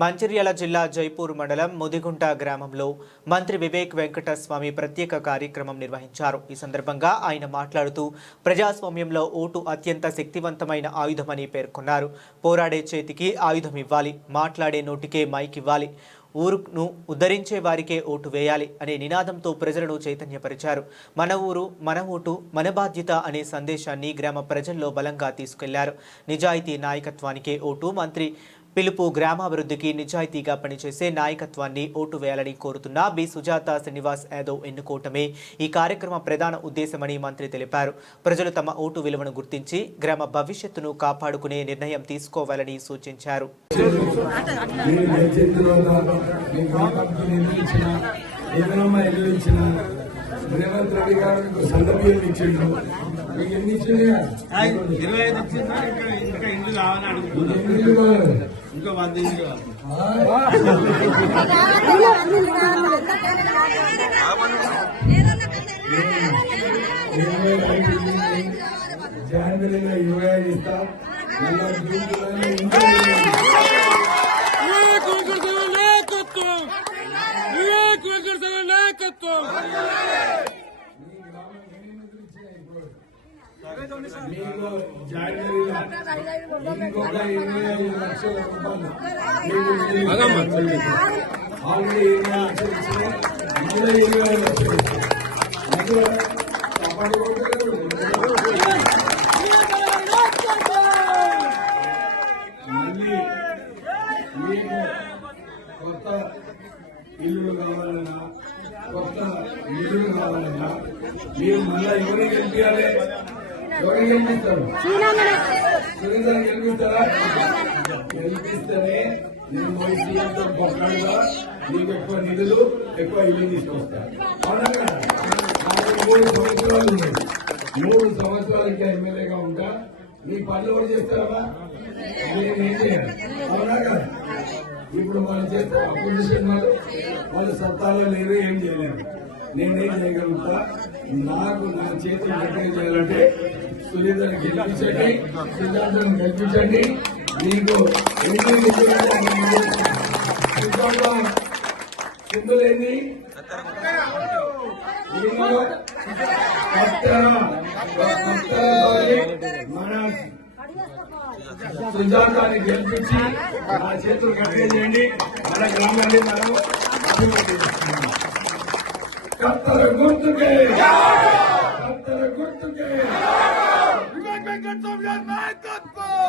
మంచిర్యాల జిల్లా జైపూర్ మండలం ముదిగుంట గ్రామంలో మంత్రి వివేక్ వెంకటస్వామి ప్రత్యేక కార్యక్రమం నిర్వహించారు. ఈ సందర్భంగా ఆయన మాట్లాడుతూ ప్రజాస్వామ్యంలో ఓటు అత్యంత శక్తివంతమైన ఆయుధమని పేర్కొన్నారు. పోరాడే చేతికి ఆయుధం ఇవ్వాలి, మాట్లాడే నోటికే మైక్ ఇవ్వాలి, ఊరును ఉద్ధరించే వారికే ఓటు వేయాలి అనే నినాదంతో ప్రజలను చైతన్యపరిచారు. మన ఊరు మన ఓటు మన బాధ్యత అనే సందేశాన్ని గ్రామ ప్రజల్లో బలంగా తీసుకెళ్లారు. నిజాయితీ నాయకత్వానికే ఓటు మంత్రి పిలుపు గ్రామాభివృద్ధికి నిజాయితీగా పనిచేసే నాయకత్వాన్ని ఓటు వేయాలని కోరుతున్న బి సుజాత శ్రీనివాస్ యాదవ్ ఎన్నుకోవటమే ఈ కార్యక్రమ ప్రధాన ఉద్దేశమని మంత్రి తెలిపారు. ప్రజలు తమ ఓటు విలువను గుర్తించి గ్రామ భవిష్యత్తును కాపాడుకునే నిర్ణయం తీసుకోవాలని సూచించారు. రేవంత్ రెడ్డి గారు మీకు సందర్భం ఇచ్చిండు. మీకు ఎన్ని ఇచ్చింది? 25 ఇచ్చిందా? ఇంకా ఇండ్లు కావాలని అడుగుతున్నారు. ఇంకా 100 ఇండ్లు జనవరిలో 25 ఇస్తా. మీకు జనవరిలో ఇంకొక 25 లక్షల రూపాయలు ఆల్రెడీ 20 లక్షలు ఇచ్చినాయి. ఇందులో 25 లక్షలు మళ్ళీ మీకు కొత్త ఇల్లు కావాలన్నా కొత్త నిధులు కావాలన్నా మీరు మళ్ళా ఎవరికి గెలిపించాలి? ఎవరికి గెలిపిస్తారు? సురేంద్ర గెలిపిస్తారా? గెలిపిస్తేనే నేను సీఎంతో కొట్లాడుగా నీకు ఎక్కువ నిధులు ఎక్కువ ఇల్లు తీసుకొస్తా. అవునా కదా? 3 సంవత్సరాలు ఉన్నాయి. 3 సంవత్సరాలు ఇంకా ఎమ్మెల్యేగా ఉంటా. మీ పనులు ఎవరు చేస్తారా? నేనేం చేయాలి? అవునా కదా? ఇప్పుడు మనం చేస్తే అపోజిషన్ వాళ్ళు సత్తాలో లేరు, ఏం చేయలేరు. నేనేం చేయగలుగుతా? నాకు నా చేతులు గట్టిగా చేయాలంటే సునీతను గెలిపించండి, సిద్ధాంతం గెలిపించండి. మీకు సింధులేంది మన సుజాతాన్ని గెలిపించి నా చేతులు గట్టిగా చేయండి. మన గ్రామాన్ని మనం కత్తెర గుర్తుకే